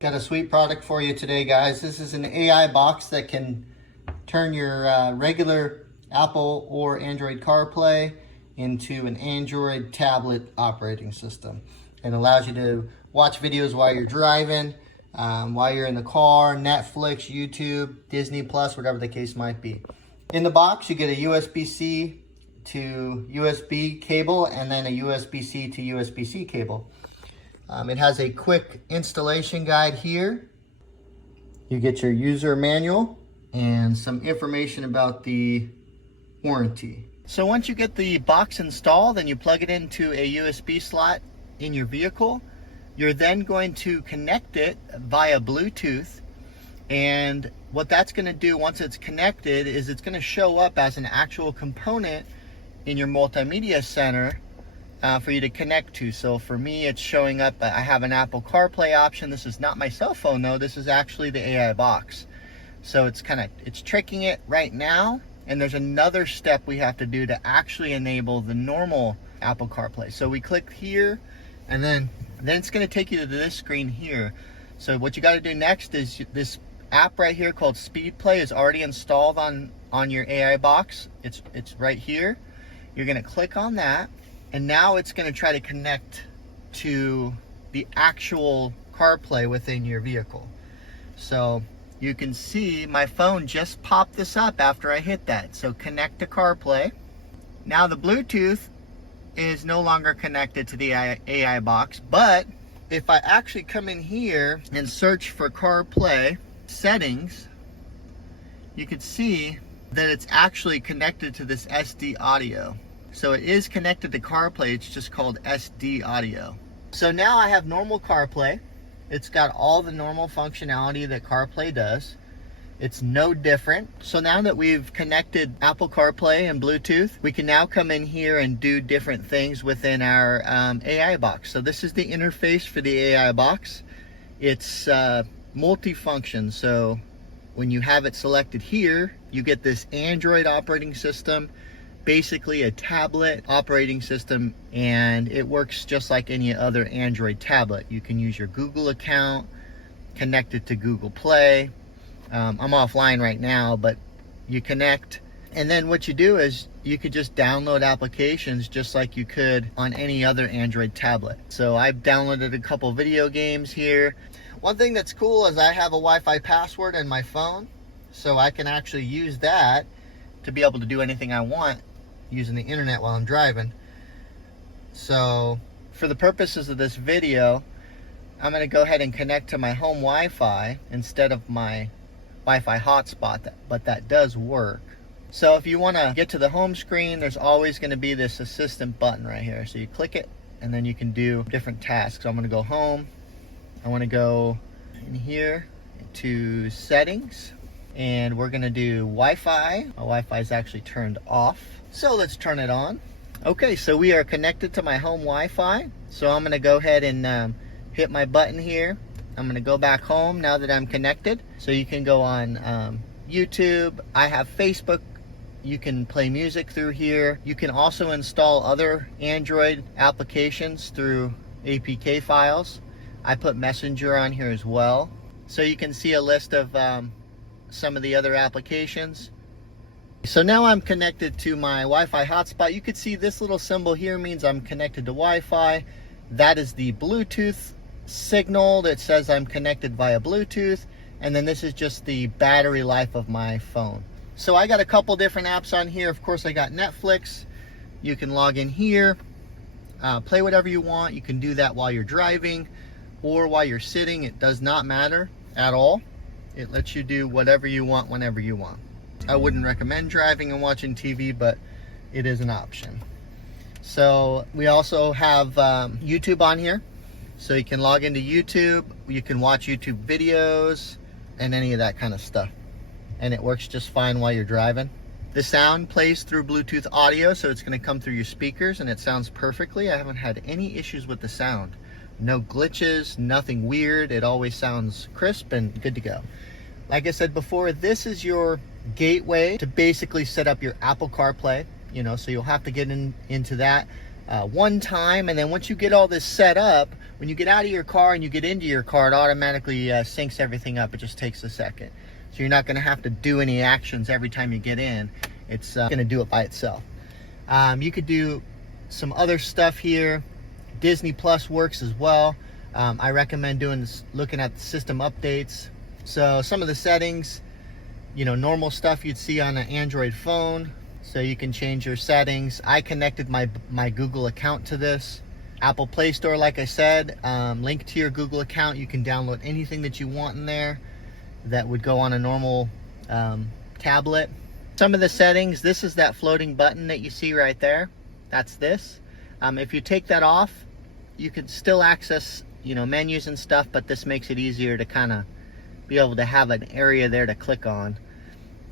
Got a sweet product for you today, guys. This is an AI box that can turn your regular Apple or Android CarPlay into an Android tablet operating system. It allows you to watch videos while you're driving, while you're in the car, Netflix, YouTube, Disney Plus, whatever the case might be. In the box, you get a USB-C to USB cable and then a USB-C to USB-C cable. It has a quick installation guide here. You get your user manual and some information about the warranty. So once you get the box installed and you plug it into a USB slot in your vehicle, you're then going to connect it via Bluetooth. And what that's going to do once it's connected is it's going to show up as an actual component in your multimedia center for you to connect to. So for me, it's showing up, I have an Apple CarPlay option. This is not my cell phone though, this is actually the AI box. So it's tricking it right now, and there's another step we have to do to actually enable the normal Apple CarPlay. So we click here, and then it's gonna take you to this screen here. So what you gotta do next is this app right here called SpeedPlay is already installed on your AI box. It's right here. You're gonna click on that, and now it's going to try to connect to the actual CarPlay within your vehicle. So you can see my phone just popped this up after I hit that. So connect to CarPlay. Now the Bluetooth is no longer connected to the AI box, but if I actually come in here and search for CarPlay settings, you can see that it's actually connected to this SD audio. So it is connected to CarPlay, it's just called SD audio. So now I have normal CarPlay. It's got all the normal functionality that CarPlay does. It's no different. So now that we've connected Apple CarPlay and Bluetooth, we can now come in here and do different things within our AI box. So this is the interface for the AI box. It's multifunction. So when you have it selected here, you get this Android operating system, basically a tablet operating system, and it works just like any other Android tablet. You can use your Google account, connect it to Google Play. I'm offline right now, but you connect, and then what you do is you could just download applications just like you could on any other Android tablet. So I've downloaded a couple video games here. One thing that's cool is I have a Wi-Fi password in my phone, so I can actually use that to be able to do anything I want using the internet while I'm driving. So for the purposes of this video, I'm going to go ahead and connect to my home Wi-Fi instead of my Wi-Fi hotspot, but that does work. So if you want to get to the home screen, there's always going to be this assistant button right here. So you click it, and then you can do different tasks. So I'm going to go home. I want to go in here to settings, and we're going to do Wi-Fi. My Wi-Fi is actually turned off. So let's turn it on. Okay, so we are connected to my home Wi-Fi. So I'm going to go ahead and hit my button here. I'm going to go back home now that I'm connected. So you can go on YouTube. I have Facebook. You can play music through here. You can also install other Android applications through APK files. I put Messenger on here as well. So you can see a list of some of the other applications. So now I'm connected to my Wi-Fi hotspot. You could see this little symbol here means I'm connected to Wi-Fi. That is the Bluetooth signal that says I'm connected via Bluetooth. And then this is just the battery life of my phone. So I got a couple different apps on here. Of course, I got Netflix. You can log in here, play whatever you want. You can do that while you're driving or while you're sitting. It does not matter at all. It lets you do whatever you want, whenever you want. I wouldn't recommend driving and watching TV, but it is an option. So we also have YouTube on here. So you can log into YouTube, you can watch YouTube videos, and any of that kind of stuff. And it works just fine while you're driving. The sound plays through Bluetooth audio, so it's going to come through your speakers, and it sounds perfectly. I haven't had any issues with the sound. No glitches, nothing weird. It always sounds crisp and good to go. Like I said before, this is your gateway to basically set up your Apple CarPlay. You know, so you'll have to get into that one time, and then once you get all this set up, when you get out of your car and you get into your car, it automatically syncs everything up. It just takes a second. So you're not going to have to do any actions every time you get in. It's going to do it by itself. You could do some other stuff here. Disney Plus works as well. I recommend doing this, looking at the system updates. So some of the settings, you know, normal stuff you'd see on an Android phone. So you can change your settings. I connected my Google account to this. Apple Play Store, like I said, link to your Google account. You can download anything that you want in there that would go on a normal tablet. Some of the settings, this is that floating button that you see right there. That's this. If you take that off, you can still access, you know, menus and stuff, but this makes it easier to kind of be able to have an area there to click on.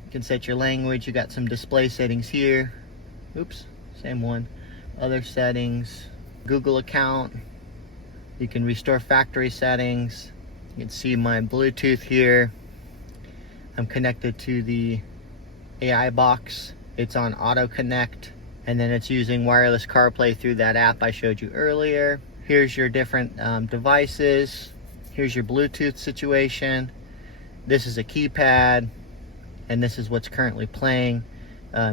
You can set your language. You got some display settings here. Oops, same one. Other settings, Google account. You can restore factory settings. You can see my Bluetooth here. I'm connected to the AI box. It's on auto connect, and then it's using wireless CarPlay through that app I showed you earlier. Here's your different devices. Here's your Bluetooth situation. This is a keypad, and this is what's currently playing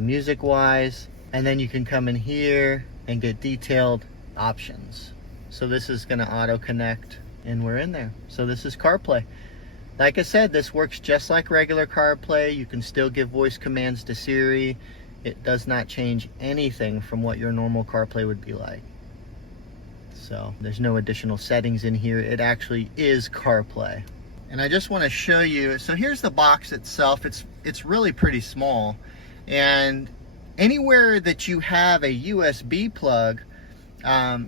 music wise. And then you can come in here and get detailed options. So this is going to auto connect, and we're in there. So this is CarPlay. Like I said, this works just like regular CarPlay. You can still give voice commands to Siri. It does not change anything from what your normal CarPlay would be like. So there's no additional settings in here. It actually is CarPlay. And I just want to show you, so here's the box itself. It's really pretty small, and anywhere that you have a USB plug,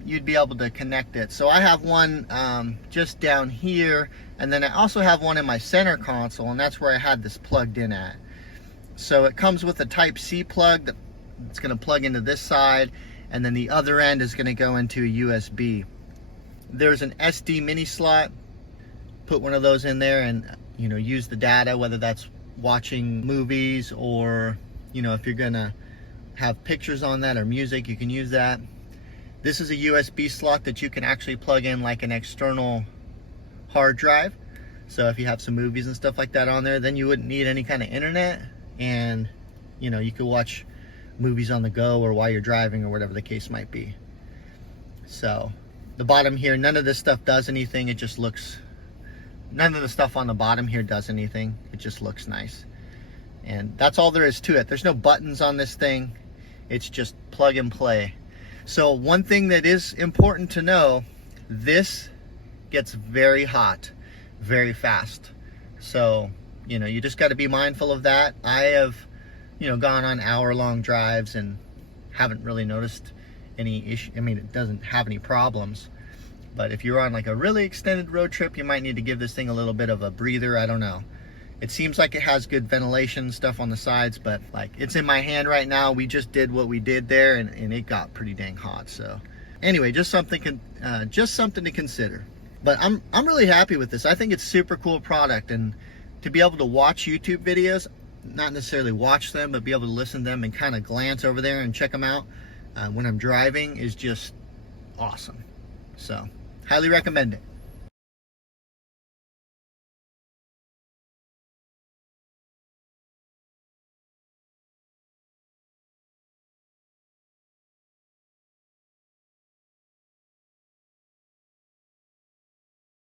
you'd be able to connect it. So I have one just down here, and then I also have one in my center console, and that's where I had this plugged in at. So it comes with a Type-C plug that's going to plug into this side, and then the other end is going to go into a USB. There's an SD mini slot. Put one of those in there and, you know, use the data, whether that's watching movies or, you know, if you're going to have pictures on that or music, you can use that. This is a USB slot that you can actually plug in like an external hard drive. So if you have some movies and stuff like that on there, then you wouldn't need any kind of internet, and, you know, you could watch movies on the go or while you're driving or whatever the case might be. So the bottom here, none of this stuff does anything. It just looks, none of the stuff on the bottom here does anything. It just looks nice. And that's all there is to it. There's no buttons on this thing. It's just plug and play. So one thing that is important to know, this gets very hot very fast. So, you know, you just got to be mindful of that. I have, you know, gone on hour-long drives and haven't really noticed any issue. I mean, it doesn't have any problems. But if you're on like a really extended road trip, you might need to give this thing a little bit of a breather. I don't know. It seems like it has good ventilation stuff on the sides, but like, it's in my hand right now. We just did what we did there, and it got pretty dang hot. So anyway, just something to consider. But I'm really happy with this. I think it's a super cool product, and to be able to watch YouTube videos, not necessarily watch them, but be able to listen to them and kind of glance over there and check them out when I'm driving is just awesome. So highly recommend it.